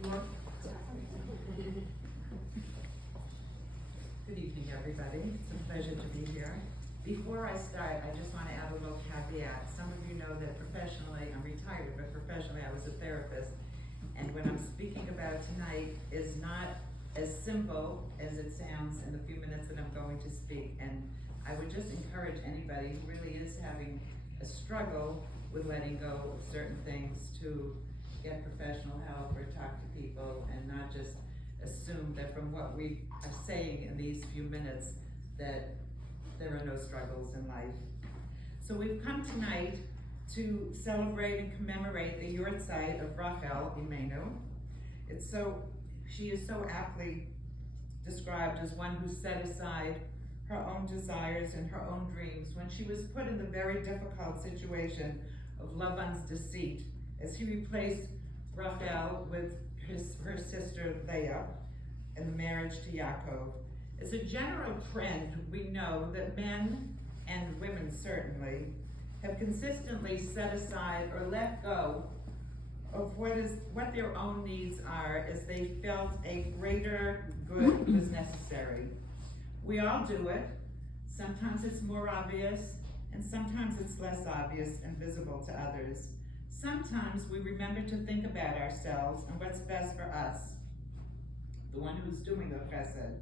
Good evening, everybody. It's a pleasure to be here. Before I start, I just want to add a little caveat. Some of you know that professionally, I'm retired, but professionally I was a therapist. And what I'm speaking about tonight is not as simple as it sounds in the few minutes that I'm going to speak. And I would just encourage anybody who really is having a struggle with letting go of certain things to get professional help or talk to people and not just assume that from what we are saying in these few minutes that there are no struggles in life. So we've come tonight to celebrate and commemorate the Yahrtzeit of Rachel, Imanu. She is so aptly described as one who set aside her own desires and her own dreams when she was put in the very difficult situation of Laban's deceit as he replaced Rachel with her sister Leah in the marriage to Yaakov. As a general trend, we know that men and women certainly have consistently set aside or let go of what their own needs are as they felt a greater good was necessary. We all do it. Sometimes it's more obvious, and sometimes it's less obvious and visible to others. Sometimes we remember to think about ourselves and what's best for us, the one who's doing the chesed.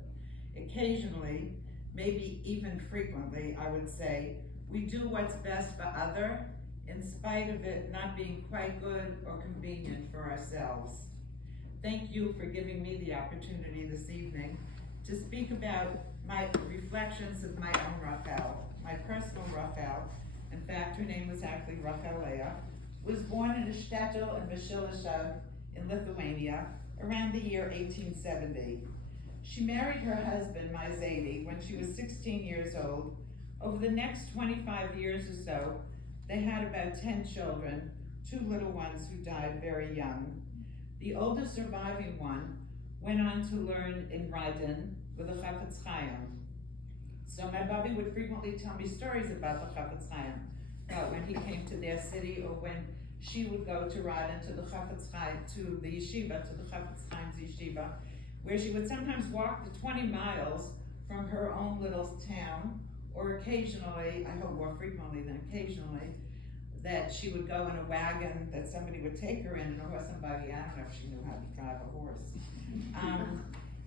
Occasionally, maybe even frequently, I would say, we do what's best for other in spite of it not being quite good or convenient for ourselves. Thank you for giving me the opportunity this evening to speak about my reflections of my own Rachel, my personal Rachel. In fact, her name was actually Rachel Leah, was born in a shtetl in Vashilisha in Lithuania around the year 1870. She married her husband, my Zadie, when she was 16 years old. Over the next 25 years or so, they had about 10 children, 2 little ones who died very young. The oldest surviving one went on to learn in Radin with the Chafetz Chaim. So my Bobby would frequently tell me stories about the Chafetz Chaim, when he came to their city or when she would go to Radin to the Chafetz Chaim, to the yeshiva, to the Chafetz Chaim's yeshiva, where she would sometimes walk the 20 miles from her own little town, or occasionally, I hope more frequently than occasionally, that she would go in a wagon that somebody would take her in a horse and buggy. I don't know if she knew how to drive a horse.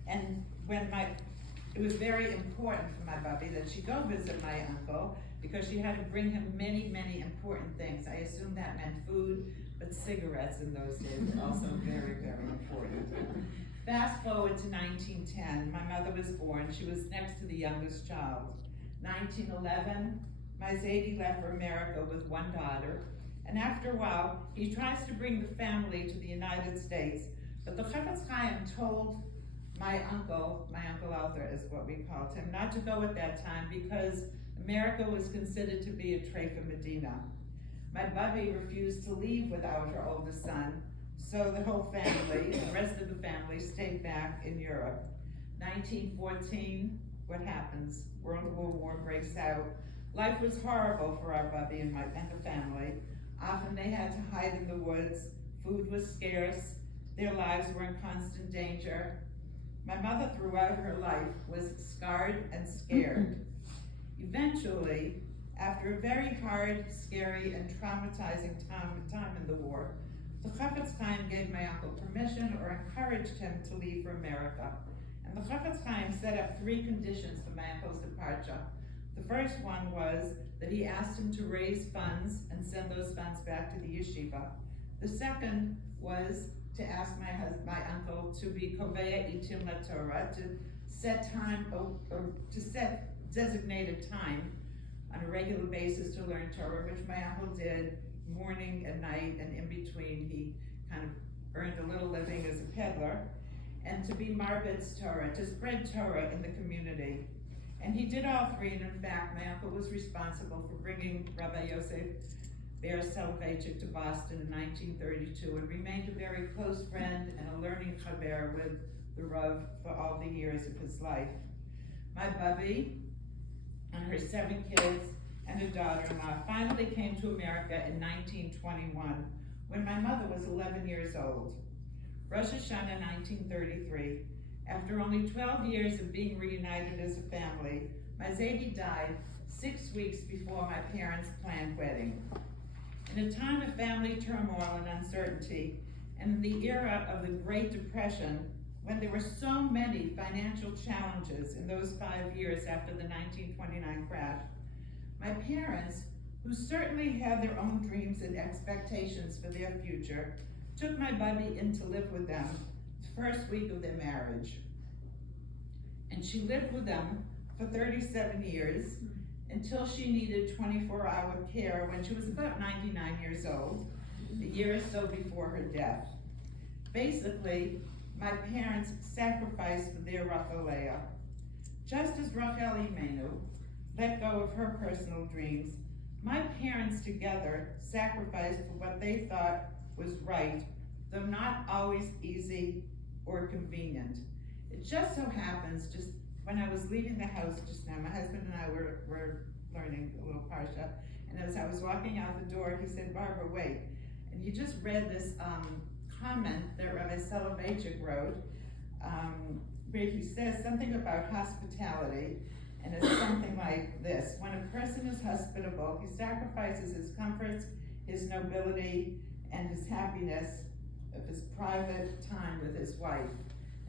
And it was very important for my Bubby that she go visit my uncle because she had to bring him many, many important things. I assume that meant food, but cigarettes in those days were also very, very important. Fast forward to 1910, my mother was born. She was next to the youngest child. 1911, my Zadie left for America with one daughter, and after a while, he tries to bring the family to the United States, but the Chafetz Chaim told my uncle Alter is what we called him, not to go at that time because America was considered to be a treifa Medina. My Bubby refused to leave without her oldest son, so the whole family, the rest of the family, stayed back in Europe. 1914, what happens? World War breaks out. Life was horrible for our Bubby and the family. Often they had to hide in the woods. Food was scarce. Their lives were in constant danger. My mother throughout her life was scarred and scared. Eventually, after a very hard, scary, and traumatizing time in the war, the Chafetz Chaim gave my uncle permission or encouraged him to leave for America. And the Chafetz Chaim set up 3 conditions for my uncle's departure. The first one was that he asked him to raise funds and send those funds back to the yeshiva. The second was to ask my uncle to be Kovea Itim LaTorah, to set time or to set designated time on a regular basis to learn Torah, which my uncle did morning and night, and in between he kind of earned a little living as a peddler, and to be Marbitz Torah, to spread Torah in the community. And he did all 3, and in fact, my uncle was responsible for bringing Rabbi Yosef Ber Soloveitchik to Boston in 1932 and remained a very close friend and a learning chaver with the Rav for all the years of his life. My Bubby and her 7 kids and a daughter-in-law finally came to America in 1921 when my mother was 11 years old. Rosh Hashanah 1933. After only 12 years of being reunited as a family, my Zadie died 6 weeks before my parents' planned wedding. In a time of family turmoil and uncertainty, and in the era of the Great Depression, when there were so many financial challenges in those 5 years after the 1929 crash, my parents, who certainly had their own dreams and expectations for their future, took my bubby in to live with them the first week of their marriage. And she lived with them for 37 years until she needed 24-hour care when she was about 99 years old, a year or so before her death. Basically, my parents sacrificed for their Rachel Leah. Just as Rachel Imanu let go of her personal dreams, my parents together sacrificed for what they thought was right, though not always easy or convenient. It just so happens, just when I was leaving the house just now, my husband and I were learning a little parsha, and as I was walking out the door, he said, "Barbara, wait." And he just read this comment that Rabbi Soloveitchik wrote, where he says something about hospitality, and it's something like this: when a person is hospitable, he sacrifices his comforts, his nobility, and his happiness of his private time with his wife.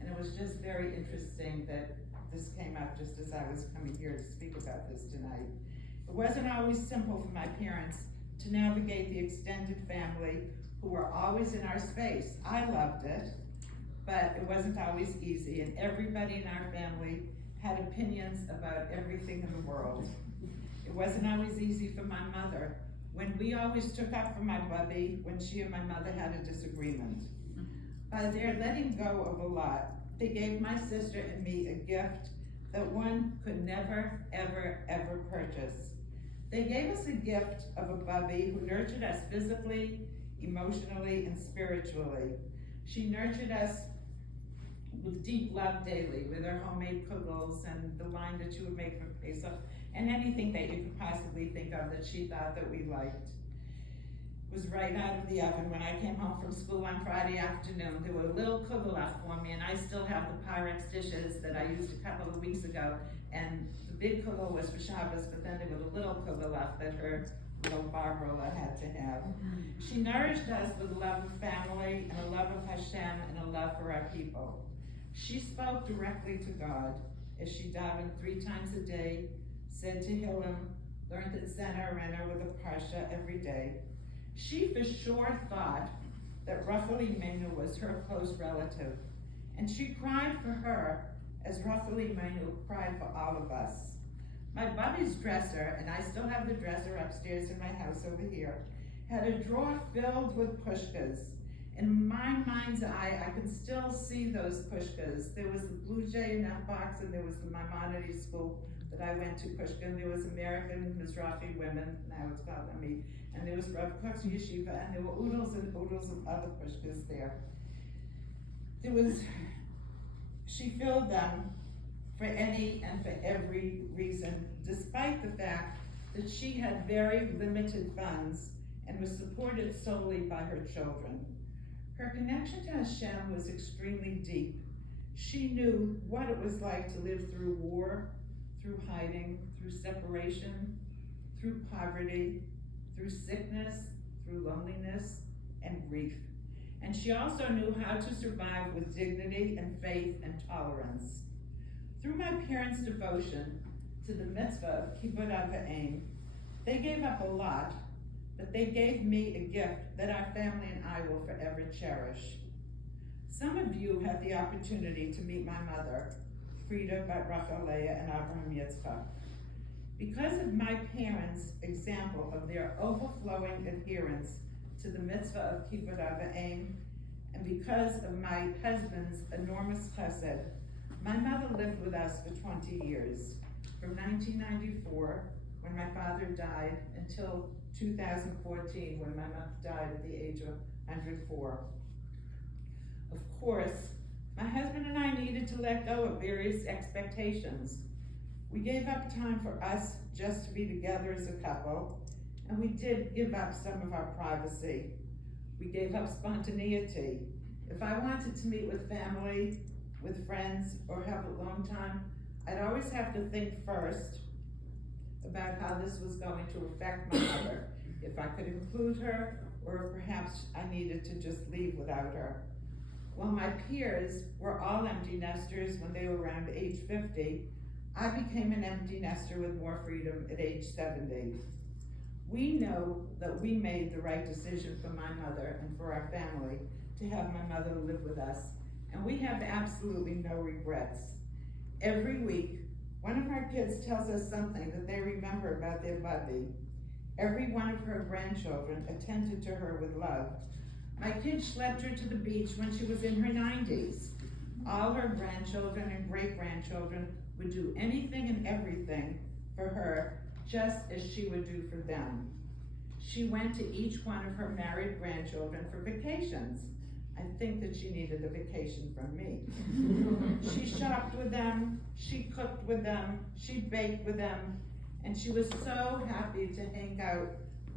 And it was just very interesting that this came up just as I was coming here to speak about this tonight. It wasn't always simple for my parents to navigate the extended family who were always in our space. I loved it, but it wasn't always easy, and everybody in our family had opinions about everything in the world. It wasn't always easy for my mother, when we always took up for my bubby when she and my mother had a disagreement. By their letting go of a lot, they gave my sister and me a gift that one could never, ever, ever purchase. They gave us a gift of a bubby who nurtured us physically, emotionally, and spiritually. She nurtured us with deep love daily, with her homemade kugels and the wine that she would make for Pesach, and anything that you could possibly think of that she thought that we liked. It was right out of the oven. When I came home from school on Friday afternoon, there were a little kugelach for me, and I still have the Pyrex dishes that I used a couple of weeks ago, and the big kugel was for Shabbos, but then there was a little kugelach that her little Barbara had to have. She nourished us with a love of family, and a love of Hashem, and a love for our people. She spoke directly to God as she davened 3 times a day, said Tehillim, learned at Center Renner with a parsha every day. She for sure thought that Rachel Imanu was her close relative, and she cried for her as Rachel Imanu cried for all of us. My bubby's dresser, and I still have the dresser upstairs in my house over here, had a drawer filled with pushkas. In my mind's eye, I can still see those pushkas. There was the Blue Jay in that box, and there was the Maimonides school that I went to, pushka, and there was American Mizrahi women, now it's called Ami, and there was Rav Kook's yeshiva, and there were oodles and oodles of other pushkas there. She filled them for any and for every reason, despite the fact that she had very limited funds and was supported solely by her children. Her connection to Hashem was extremely deep. She knew what it was like to live through war, through hiding, through separation, through poverty, through sickness, through loneliness, and grief. And she also knew how to survive with dignity and faith and tolerance. Through my parents' devotion to the mitzvah of Kibbud Av V'Aim, they gave up a lot, but they gave me a gift that our family and I will forever cherish. Some of you had the opportunity to meet my mother, Frida Bat Rachel Leah and Abraham Yitzchak. Because of my parents' example of their overflowing adherence to the mitzvah of Kibbud Av V'Aim, and because of my husband's enormous chesed, my mother lived with us for 20 years, from 1994, when my father died, until 2014, when my mother died at the age of 104. Of course, my husband and I needed to let go of various expectations. We gave up time for us just to be together as a couple, and we did give up some of our privacy. We gave up spontaneity. If I wanted to meet with family, with friends, or have alone time, I'd always have to think first about how this was going to affect my mother, if I could include her, or perhaps I needed to just leave without her. While my peers were all empty nesters when they were around age 50, I became an empty nester with more freedom at age 70. We know that we made the right decision for my mother and for our family to have my mother live with us, and we have absolutely no regrets. Every week, one of our kids tells us something that they remember about their Bubby. Every one of her grandchildren attended to her with love. My kid schlepped her to the beach when she was in her 90s. All her grandchildren and great-grandchildren would do anything and everything for her, just as she would do for them. She went to each one of her married grandchildren for vacations. I think that she needed a vacation from me. She shopped with them, she cooked with them, she baked with them, and she was so happy to hang out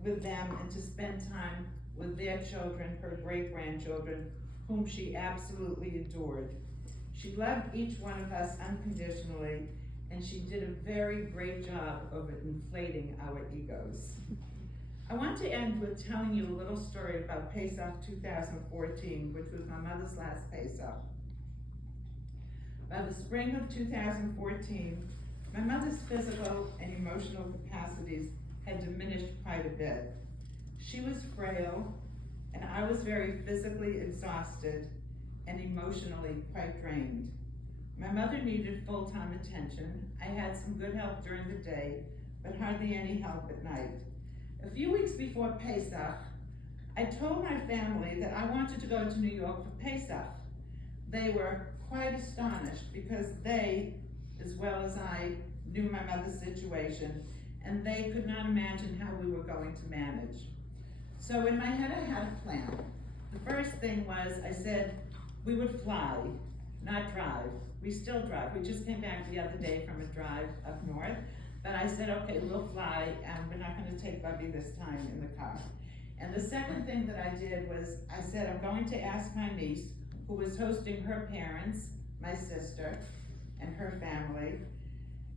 with them and to spend time with their children, her great-grandchildren, whom she absolutely adored. She loved each one of us unconditionally, and she did a very great job of inflating our egos. I want to end with telling you a little story about Pesach 2014, which was my mother's last Pesach. By the spring of 2014, my mother's physical and emotional capacities had diminished quite a bit. She was frail, and I was very physically exhausted and emotionally quite drained. My mother needed full-time attention. I had some good help during the day, but hardly any help at night. A few weeks before Pesach, I told my family that I wanted to go to New York for Pesach. They were quite astonished because they, as well as I, knew my mother's situation, and they could not imagine how we were going to manage. So in my head I had a plan. The first thing was, I said we would fly, not drive. We still drive. We just came back the other day from a drive up north. But I said, okay, we'll fly, and we're not going to take Bubby this time in the car. And the second thing that I did was, I said, I'm going to ask my niece, who was hosting her parents, my sister, and her family,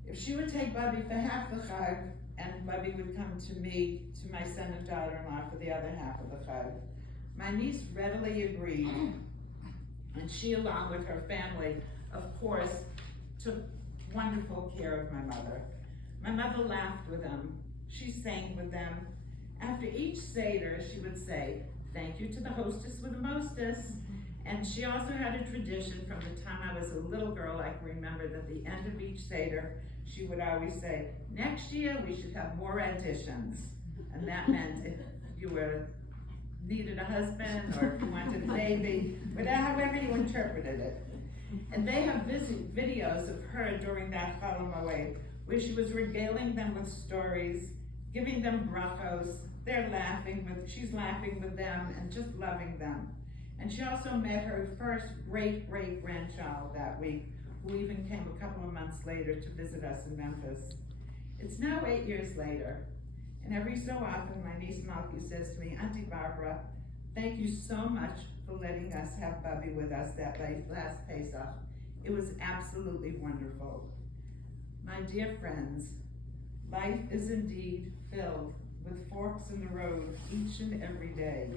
if she would take Bubby for half the Chag, and Bubby would come to me, to my son and daughter-in-law for the other half of the Chag. My niece readily agreed, and she, along with her family, of course, took wonderful care of my mother. My mother laughed with them. She sang with them. After each Seder, she would say, thank you to the hostess with the mostess. And she also had a tradition from the time I was a little girl. I can remember that at the end of each Seder, she would always say, next year we should have more additions. And that meant if you needed a husband or if you wanted a baby, however you interpreted it. And they have videos of her during that Chol Hamoed, where she was regaling them with stories, giving them brachos. She's laughing with them and just loving them. And she also met her first great-great-grandchild that week, who even came a couple of months later to visit us in Memphis. It's now 8 years later, and every so often my niece Malky says to me, Auntie Barbara, thank you so much for letting us have Bubby with us that last Pesach. It was absolutely wonderful. My dear friends, life is indeed filled with forks in the road each and every day.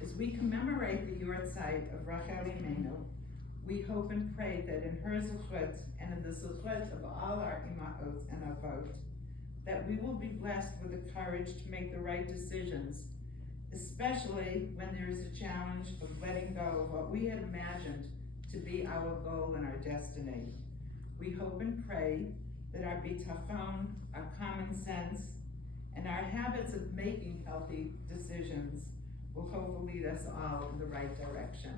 As we commemorate the Yahrtzeit of Rachel Imanu, we hope and pray that in her zuchot and in the zuchot of all our imahot and avot, that we will be blessed with the courage to make the right decisions, especially when there is a challenge of letting go of what we had imagined to be our goal and our destiny. We hope and pray that our bitachon, our common sense, and our habits of making healthy decisions will hopefully lead us all in the right direction.